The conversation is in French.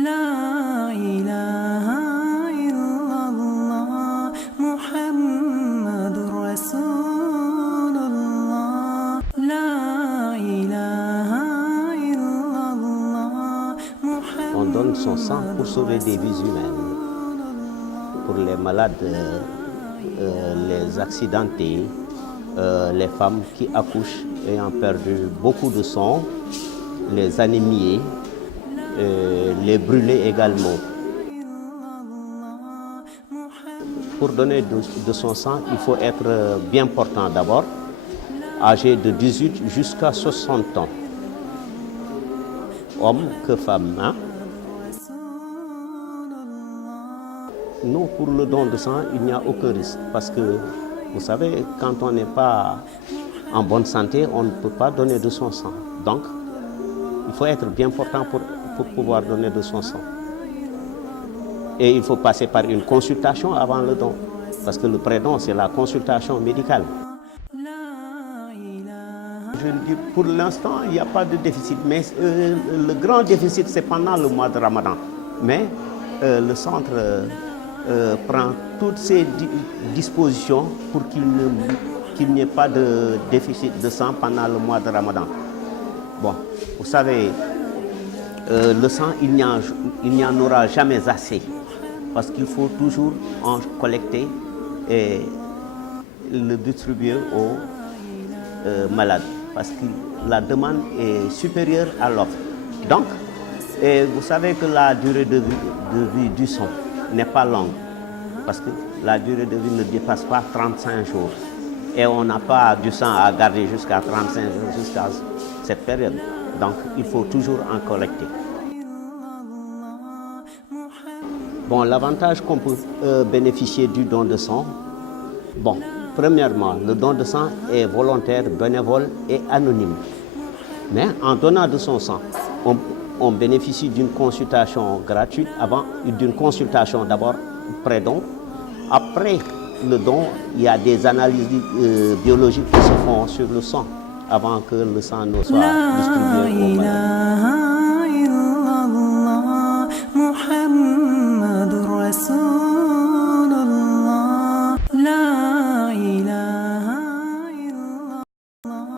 لا إله إلا الله محمد رسول الله لا إله إلا الله محمد. On donne son sang pour sauver des vies humaines, pour les malades, les accidentés, les femmes qui accouchent ayant perdu beaucoup de sang, les anémiés, les brûlés également. Pour donner de son sang, il faut être bien portant d'abord, âgé de 18 jusqu'à 60 ans, hommes que femmes. Hein? Non, pour le don de sang, il n'y a aucun risque parce que, vous savez, quand on n'est pas en bonne santé, on ne peut pas donner de son sang. Donc, il faut être bien portant pour pouvoir donner de son sang. Et il faut passer par une consultation avant le don, parce que le pré-don, c'est la consultation médicale. Je le dis, pour l'instant, il n'y a pas de déficit, mais le grand déficit, c'est pendant le mois de Ramadan. Mais le centre prend toutes ses dispositions pour qu'il n'y ait pas de déficit de sang pendant le mois de Ramadan. Bon, vous savez, le sang, il n'y en aura jamais assez, parce qu'il faut toujours en collecter et le distribuer aux malades, parce que la demande est supérieure à l'offre. Donc, vous savez que la durée de vie du sang n'est pas longue, parce que la durée de vie ne dépasse pas 35 jours. Et on n'a pas du sang à garder jusqu'à 35 jours, jusqu'à cette période. Donc, il faut toujours en collecter. Bon, l'avantage qu'on peut bénéficier du don de sang, bon, premièrement, le don de sang est volontaire, bénévole et anonyme. Mais en donnant de son sang, on bénéficie d'une consultation gratuite, d'une consultation d'abord pré-don. Après le don, il y a des analyses biologiques qui se font sur le sang avant que le sang ne soit distribué aux malades.